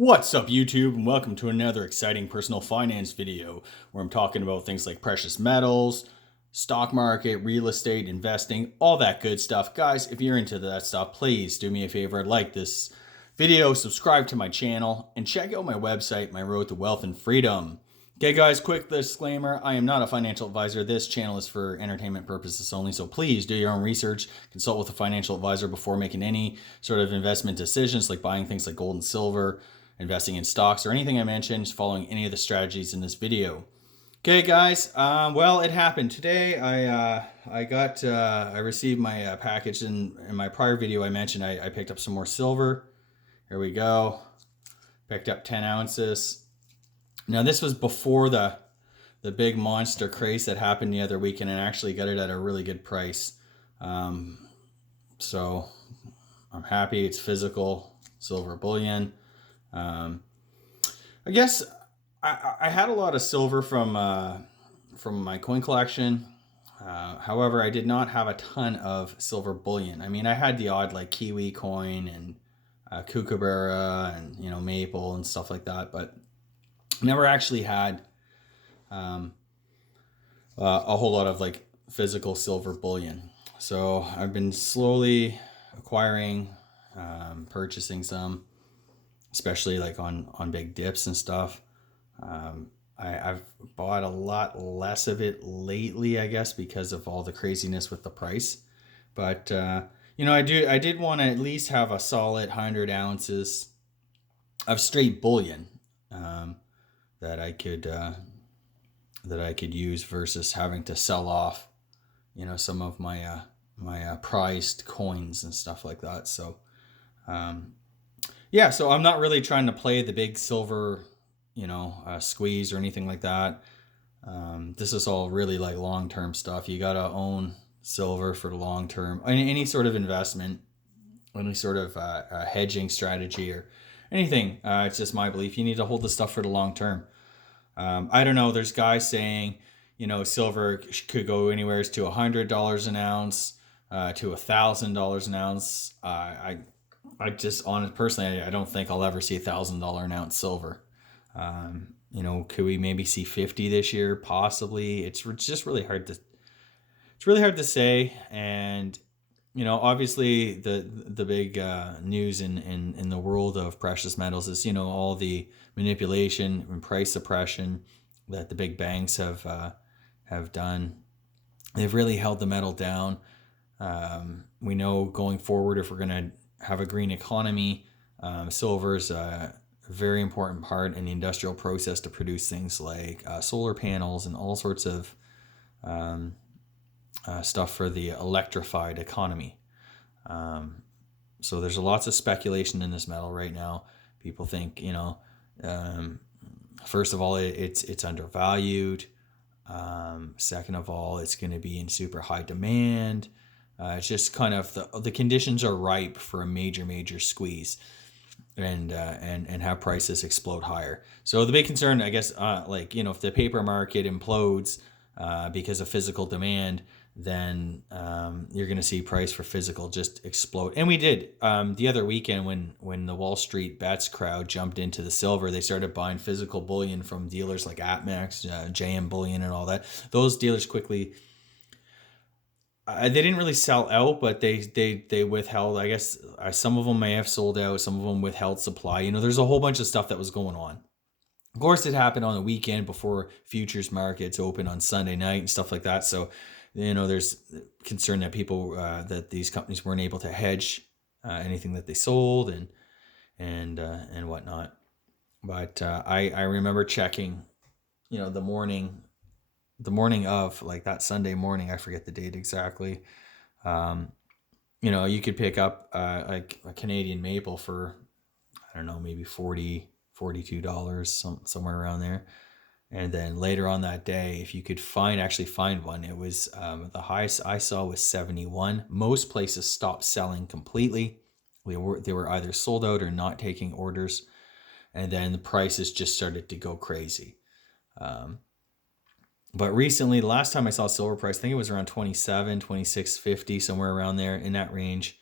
What's up YouTube, and welcome to another exciting personal finance video where I'm talking about things like precious metals, stock market, real estate, investing, all that good stuff. Guys, if you're into that stuff, please do me a favor, like this video, subscribe to my channel, and check out my website, My Road to Wealth and Freedom. Okay guys, quick disclaimer, I am not a financial advisor. This channel is for entertainment purposes only, so please do your own research, consult with a financial advisor before making any sort of investment decisions like buying things like gold and silver, investing in stocks, or anything I mentioned, following any of the strategies in this video. Okay, guys. Well, it happened today. I received my package. In my prior video, I mentioned I picked up some more silver. Here we go. Picked up 10 ounces. Now, this was before the big monster craze that happened the other weekend, and I actually got it at a really good price. So I'm happy. It's physical silver bullion. I guess I had a lot of silver from my coin collection. However, I did not have a ton of silver bullion. I mean, I had the odd like Kiwi coin and Kookaburra and maple and stuff like that, but never actually had a whole lot of like physical silver bullion. So I've been slowly acquiring, purchasing some, especially like on big dips and stuff. I've bought a lot less of it lately, I guess, because of all the craziness with the price. But I did want to at least have a solid 100 ounces of straight bullion that I could use versus having to sell off, some of my prized coins and stuff like that. So yeah, so I'm not really trying to play the big silver, squeeze or anything like that. This is all really like long-term stuff. You gotta own silver for the long term. Any sort of investment, any sort of hedging strategy or anything. It's just my belief. You need to hold the stuff for the long term. I don't know. There's guys saying, silver could go anywhere to $100 an ounce, to $1,000 an ounce. I just personally, I don't think I'll ever see $1,000 an ounce silver. Could we maybe see 50 this year? Possibly. It's just really hard to say. And, obviously the big news in the world of precious metals is, all the manipulation and price suppression that the big banks have done. They've really held the metal down. We know going forward, if we're going to have a green economy, silver's a very important part in the industrial process to produce things like solar panels and all sorts of stuff for the electrified economy. So there's lots of speculation in this metal right now. People think, first of all, it's undervalued. Second of all, it's going to be in super high demand. It's just kind of the conditions are ripe for a major squeeze and have prices explode higher. So the big concern, I guess, if the paper market implodes because of physical demand, then you're going to see price for physical just explode. And we did the other weekend when the Wall Street bets crowd jumped into the silver. They started buying physical bullion from dealers like APMEX, JM Bullion, and all that. Those dealers quickly. They didn't really sell out, but they withheld. I guess some of them may have sold out. Some of them withheld supply. There's a whole bunch of stuff that was going on. Of course, it happened on the weekend before futures markets open on Sunday night and stuff like that. So, there's concern that people that these companies weren't able to hedge anything that they sold and whatnot. But I remember checking, the morning of like that Sunday morning, I forget the date exactly. You could pick up like a Canadian maple for, I don't know, maybe $40, $42, somewhere around there. And then later on that day, if you could actually find one, it was the highest I saw was 71. Most places stopped selling completely. They were either sold out or not taking orders. And then the prices just started to go crazy. But recently, the last time I saw silver price, I think it was around 27, 26.50, somewhere around there in that range.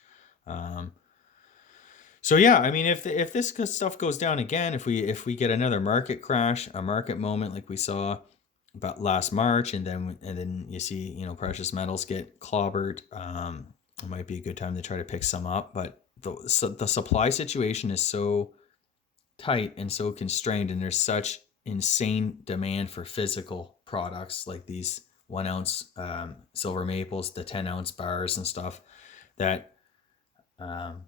So yeah, I mean, if this stuff goes down again, if we get another market crash, a market moment like we saw about last March, and then you see precious metals get clobbered, it might be a good time to try to pick some up. But the supply situation is so tight and so constrained, and there's such insane demand for physical products like these 1 ounce silver maples, the 10 ounce bars and stuff that um,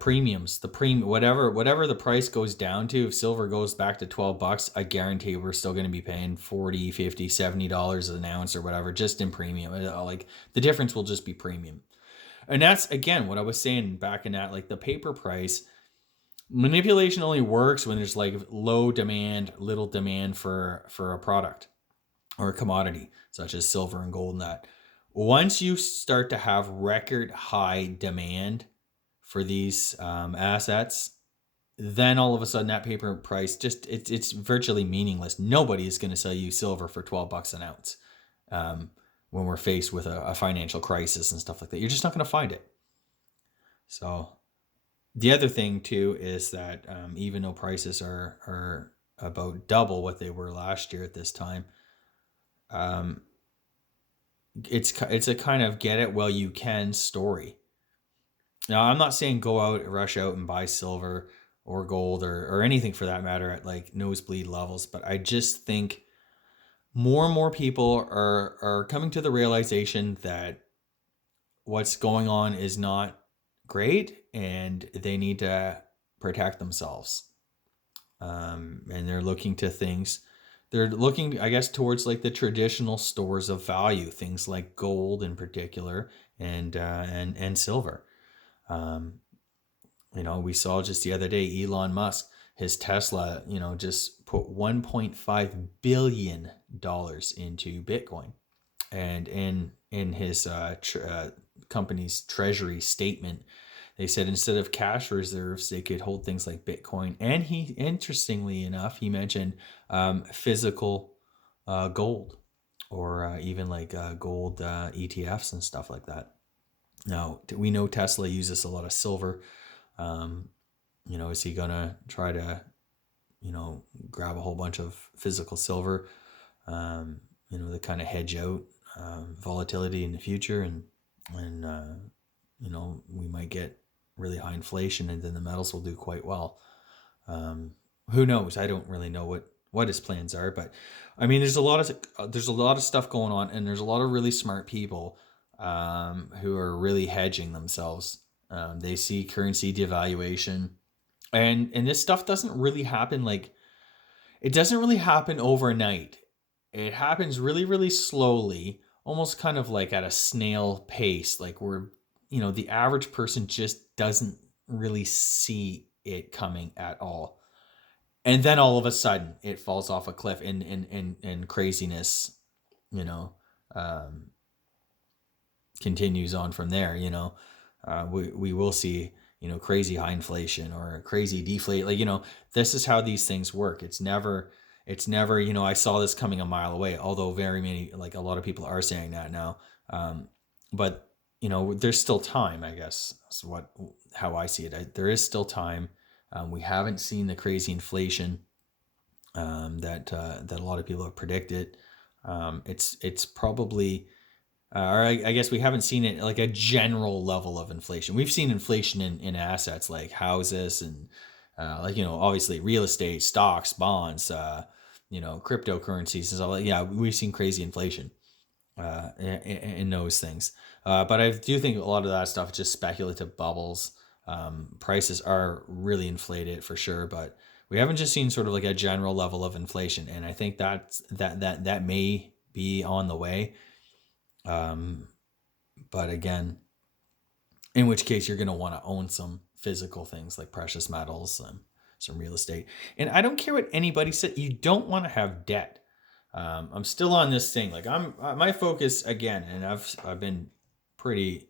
premiums, the premium, whatever the price goes down to, if silver goes back to $12, I guarantee we're still going to be paying 40, 50, $70 an ounce or whatever, just in premium. Like the difference will just be premium. And that's again what I was saying back in that, like the paper price manipulation only works when there's like low demand, little demand for a product or a commodity such as silver and gold and that. Once you start to have record high demand for these assets, then all of a sudden that paper price just it's virtually meaningless. Nobody is going to sell you silver for $12 an ounce when we're faced with a financial crisis and stuff like that. You're just not going to find it. So the other thing too is that even though prices are about double what they were last year at this time, um, it's a kind of get it while you can story. Now, I'm not saying go out, rush out and buy silver or gold or anything for that matter at like nosebleed levels, but I just think more and more people are coming to the realization that what's going on is not great and they need to protect themselves. And they're looking to things. They're looking, I guess, towards like the traditional stores of value, things like gold in particular, and silver. Um, we saw just the other day Elon Musk, his Tesla, just put $1.5 billion into Bitcoin, and in his company's treasury statement, they said instead of cash reserves, they could hold things like Bitcoin. And he, interestingly enough, he mentioned physical gold, or even like gold ETFs and stuff like that. Now, we know Tesla uses a lot of silver. Is he going to try to, grab a whole bunch of physical silver, to kind of hedge out volatility in the future, and we might get really high inflation, and then the metals will do quite well. Who knows? I don't really know what his plans are, but I mean, there's a lot of stuff going on, and there's a lot of really smart people who are really hedging themselves. They see currency devaluation, and this stuff doesn't really happen it doesn't really happen overnight. It happens really, really slowly, almost kind of like at a snail pace, like where the average person just doesn't really see it coming at all. And then all of a sudden it falls off a cliff, and craziness, you know, um, continues on from there. We will see, crazy high inflation or crazy deflate. This is how these things work. It's never, I saw this coming a mile away, although very many, like a lot of people are saying that now. But there's still time, I guess. That's how I see it. There is still time. We haven't seen the crazy inflation that a lot of people have predicted. It's probably, or I guess we haven't seen it like a general level of inflation. We've seen inflation in assets like houses and obviously real estate, stocks, bonds, cryptocurrencies and stuff like. Yeah, we've seen crazy inflation in those things. But I do think a lot of that stuff is just speculative bubbles. Prices are really inflated for sure, but we haven't just seen sort of like a general level of inflation, and I think that may be on the way. But again, in which case you're going to want to own some physical things like precious metals, some real estate. And I don't care what anybody said, you don't want to have debt. I'm still on this thing. Like my focus again, and I've been pretty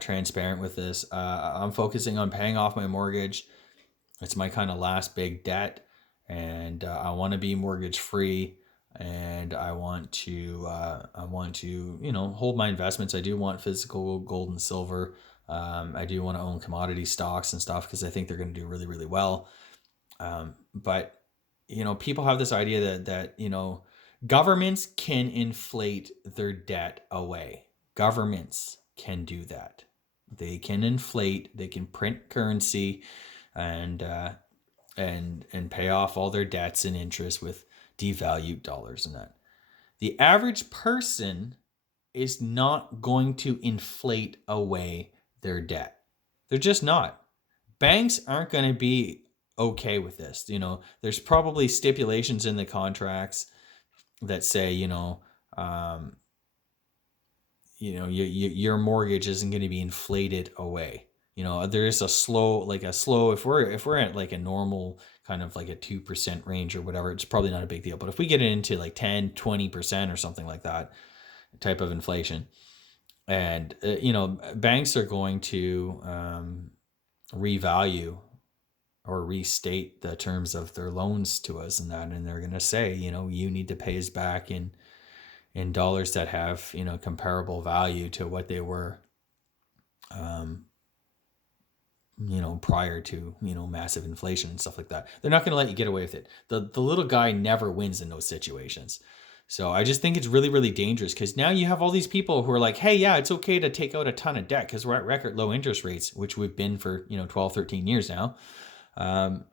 transparent with this. I'm focusing on paying off my mortgage. It's my kind of last big debt, and I want to be mortgage free. And I want to hold my investments. I do want physical gold and silver. I do want to own commodity stocks and stuff because I think they're going to do really, really well. But people have this idea that governments can inflate their debt away. Governments can do that. They can inflate. They can print currency, and and pay off all their debts and interest with devalued dollars and that. The average person is not going to inflate away their debt. They're just not. Banks aren't going to be okay with this. There's probably stipulations in the contracts that say, your mortgage isn't going to be inflated away. There is a slow, if we're at like a normal kind of like a 2% range or whatever, it's probably not a big deal. But if we get into like 10-20% or something like that type of inflation, and banks are going to revalue or restate the terms of their loans to us and they're going to say, you need to pay us back in dollars that have, comparable value to what they were, prior to, massive inflation and stuff like that. They're not going to let you get away with it. The little guy never wins in those situations. So I just think it's really, really dangerous because now you have all these people who are like, hey, yeah, it's okay to take out a ton of debt because we're at record low interest rates, which we've been for, 12, 13 years now. And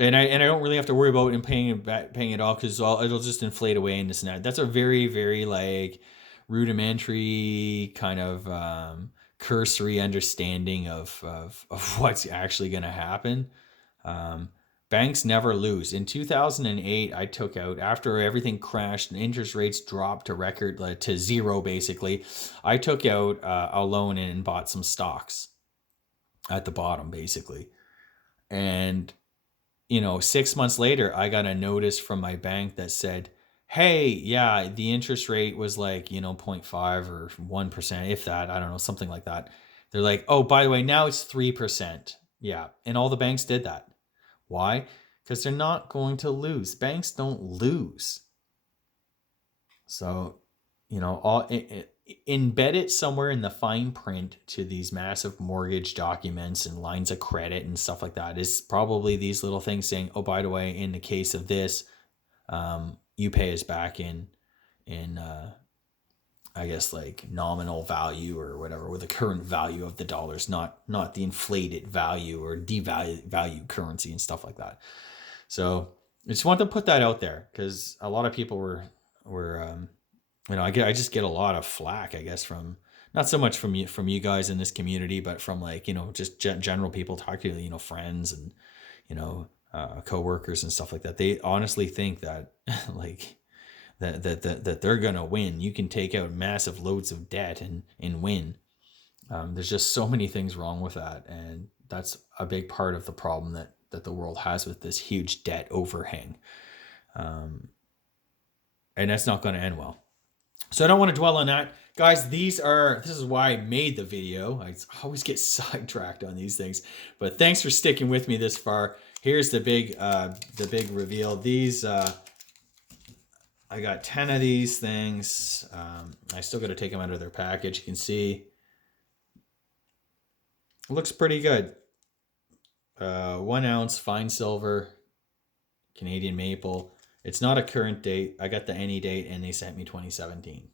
I don't really have to worry about paying it all because it'll just inflate away and this and that. That's a very, very like rudimentary kind of cursory understanding of what's actually going to happen. Banks never lose. In 2008, I took out, after everything crashed and interest rates dropped to zero, basically, I took out a loan and bought some stocks at the bottom, basically. And, 6 months later, I got a notice from my bank that said, hey, yeah, the interest rate was like, 0.5 or 1%, if that, I don't know, something like that. They're like, oh, by the way, now it's 3%. Yeah. And all the banks did that. Why? Because they're not going to lose. Banks don't lose. So, embed it somewhere in the fine print to these massive mortgage documents and lines of credit and stuff like that is probably these little things saying, oh, by the way, in the case of this, you pay us back in I guess like nominal value or whatever, with the current value of the dollars, not the inflated value or devalue currency and stuff like that. So I just want to put that out there because a lot of people were I just get a lot of flack, I guess, from not so much from you guys in this community, but from like, just general people talking to, friends and, coworkers and stuff like that. They honestly think that like that they're going to win. You can take out massive loads of debt and win. There's just so many things wrong with that. And that's a big part of the problem that the world has with this huge debt overhang. And that's not going to end well. So I don't want to dwell on that. Guys, this is why I made the video. I always get sidetracked on these things. But thanks for sticking with me this far. Here's the big reveal. These I got 10 of these things. I still got to take them out of their package. You can see it looks pretty good. 1 ounce fine silver, Canadian maple. It's not a current date. I got the any date and they sent me 2017.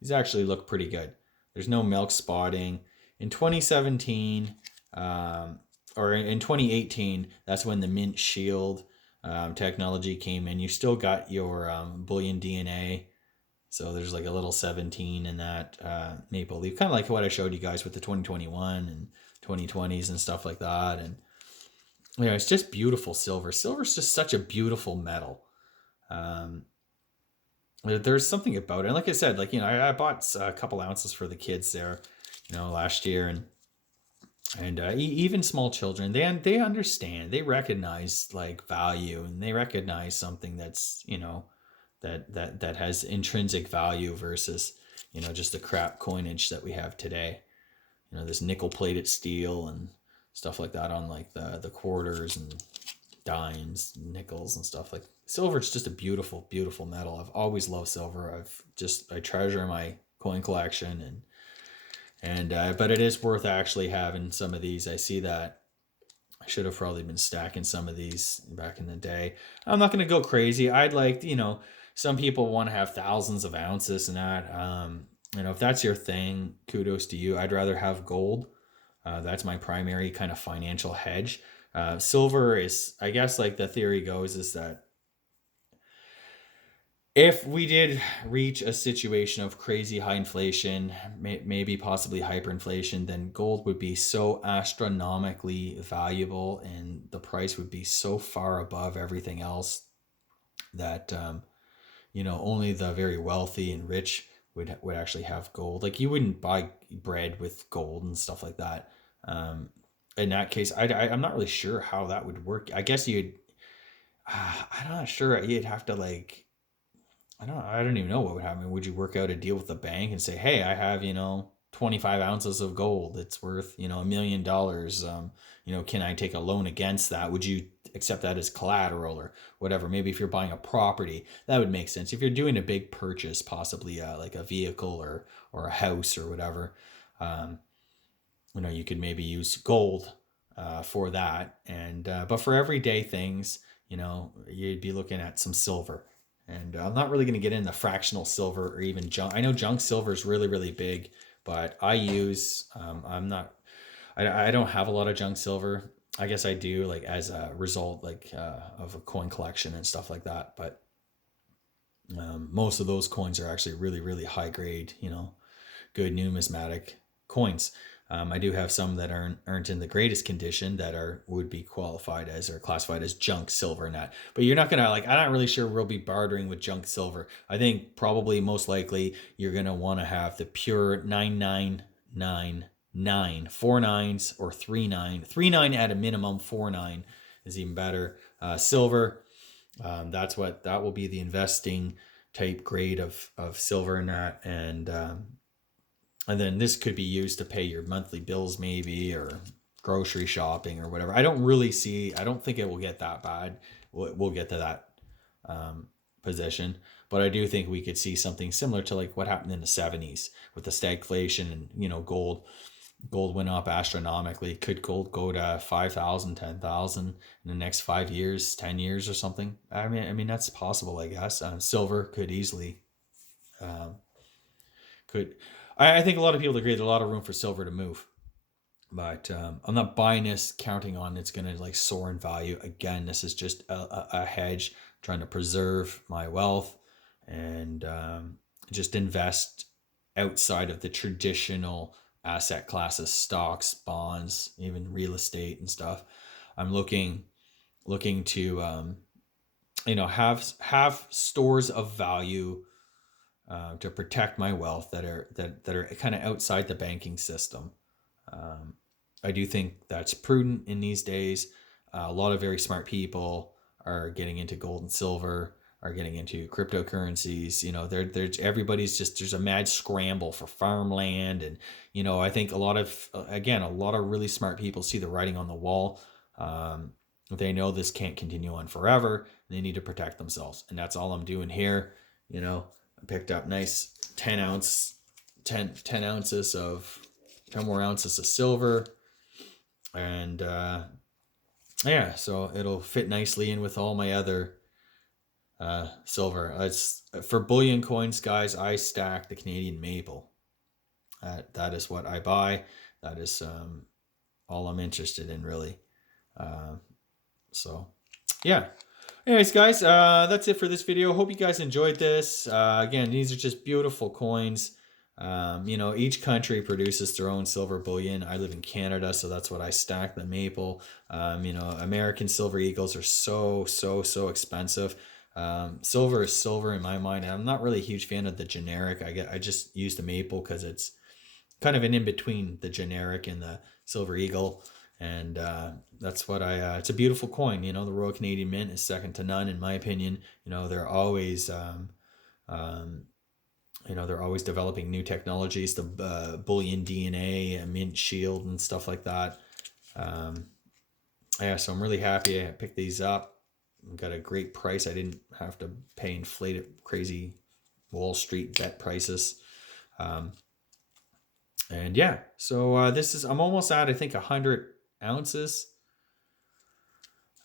These actually look pretty good. There's no milk spotting. In 2017, or in 2018, that's when the Mint Shield technology came in. You still got your Bullion DNA. So there's like a little 17 in that maple leaf. Kind of like what I showed you guys with the 2021 and 2020s and stuff like that. And it's just beautiful silver. Silver's just such a beautiful metal. There's something about it. And like I said, I bought a couple ounces for the kids there, last year, and even small children, they understand, they recognize like value, and they recognize something that's that has intrinsic value versus just the crap coinage that we have today. This nickel plated steel and stuff like that on like the quarters and dimes, nickels and stuff. Like silver is just a beautiful, beautiful metal. I've always loved silver. I treasure my coin collection, And but it is worth actually having some of these. I see that I should have probably been stacking some of these back in the day. I'm not going to go crazy. I'd like, some people want to have thousands of ounces and that. If that's your thing, kudos to you. I'd rather have gold. That's my primary kind of financial hedge. Silver is, I guess, like the theory goes, is that if we did reach a situation of crazy high inflation, maybe possibly hyperinflation, then gold would be so astronomically valuable and the price would be so far above everything else that only the very wealthy and rich would actually have gold. Like you wouldn't buy bread with gold and stuff like that. In that case, I'm not really sure how that would work. I guess I'm not sure. You'd have to like I don't even know what would happen. Would you work out a deal with the bank and say, hey, I have, 25 ounces of gold. It's worth, $1 million. Can I take a loan against that? Would you accept that as collateral or whatever? Maybe if you're buying a property, that would make sense. If you're doing a big purchase, possibly like a vehicle or a house or whatever, um, you could maybe use gold for that. And but for everyday things, you'd be looking at some silver. And I'm not really going to get into fractional silver or even junk. I know junk silver is really, really big, but I'm not, I don't have a lot of junk silver. I guess I do like as a result, like of a coin collection and stuff like that. But most of those coins are actually really, really high grade, good numismatic coins. I do have some that aren't in the greatest condition that would be qualified as or classified as junk silver and that. But you're not gonna I'm not really sure we'll be bartering with junk silver. I think probably most likely you're gonna want to have the pure 9999 four nines or 39 at a minimum. 49 is even better. Silver. That will be the investing type grade of silver in that and then this could be used to pay your monthly bills maybe or grocery shopping or whatever. I don't think it will get that bad. We'll get to that position, but I do think we could see something similar to like what happened in the 70s with the stagflation and gold went up astronomically. Could gold go to 5,000, 10,000 in the next 5 years, 10 years or something? I mean that's possible, I guess. Silver could easily could I think a lot of people agree there's a lot of room for silver to move, but I'm not buying this counting on it's going to like soar in value. Again, this is just a hedge trying to preserve my wealth and just invest outside of the traditional asset classes, stocks, bonds, even real estate and stuff. I'm looking to have stores of value to protect my wealth that are kind of outside the banking system. I do think that's prudent in these days. A lot of very smart people are getting into gold and silver, are getting into cryptocurrencies. There's a mad scramble for farmland, and I think a lot of really smart people see the writing on the wall. They know this can't continue on forever. They need to protect themselves, and that's all I'm doing here. I picked up nice 10 ounces of 10 more ounces of silver. And yeah, so it'll fit nicely in with all my other silver. It's for bullion coins, guys. I stack the Canadian maple. That is what I buy. That is all I'm interested in, really. So yeah. Anyways, guys, that's it for this video. Hope you guys enjoyed this. Again, these are just beautiful coins. Each country produces their own silver bullion. I live in Canada, so that's what I stack, the maple. American silver eagles are so expensive. Silver is silver in my mind. And I'm not really a huge fan of the generic. I just use the maple because it's kind of an in-between the generic and the silver eagle. And that's what it's a beautiful coin. The Royal Canadian Mint is second to none in my opinion. They're always they're always developing new technologies, the bullion DNA, mint shield, and stuff like that. Yeah, so I'm really happy I picked these up. Got a great price. I didn't have to pay inflated crazy Wall Street bet prices. And yeah, so this is, I'm almost at, I think, 100 ounces.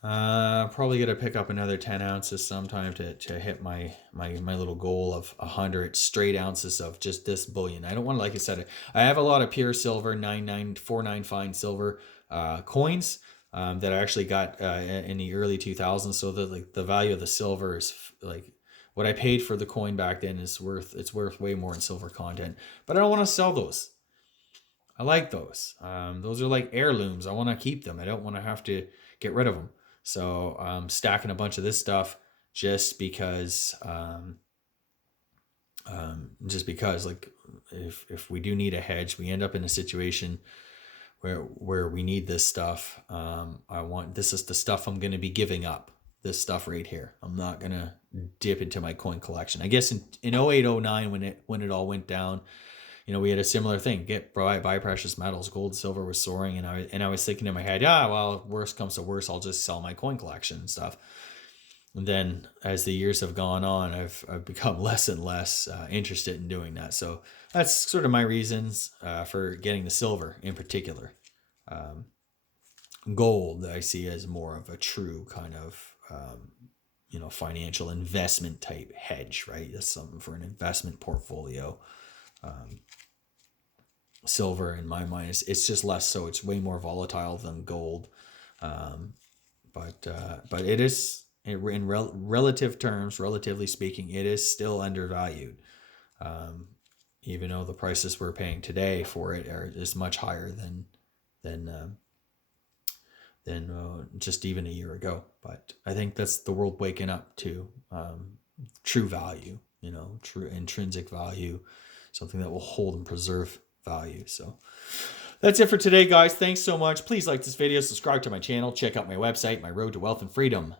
Probably gonna pick up another 10 ounces sometime to hit my little goal of 100 straight ounces of just this bullion. I don't want to, like I said, I have a lot of pure silver, 9949 fine silver coins that I actually got in the early 2000s. So that, like, the value of the silver is like what I paid for the coin back then is worth, it's worth way more in silver content. But I don't want to sell those. I like those. Those are like heirlooms. I want to keep them. I don't want to have to get rid of them. So I'm stacking a bunch of this stuff just because, like, if we do need a hedge, we end up in a situation where we need this stuff. This is the stuff I'm going to be giving up. This stuff right here. I'm not going to dip into my coin collection. I guess in 08, 09, when it all went down, we had a similar thing. Buy precious metals. Gold, silver was soaring, and I was thinking in my head, yeah, well, worst comes to worst, I'll just sell my coin collection and stuff. And then as the years have gone on, I've become less and less interested in doing that. So that's sort of my reasons for getting the silver in particular. Gold I see as more of a true kind of financial investment type hedge, right? That's something for an investment portfolio. Silver, in my mind, it's just less so. It's way more volatile than gold, but it is, in relative terms, relatively speaking, it is still undervalued. Even though the prices we're paying today for it is much higher than just even a year ago. But I think that's the world waking up to true value, true intrinsic value, something that will hold and preserve value. So that's it for today, guys. Thanks so much. Please like this video, subscribe to my channel, check out my website, my road to wealth and freedom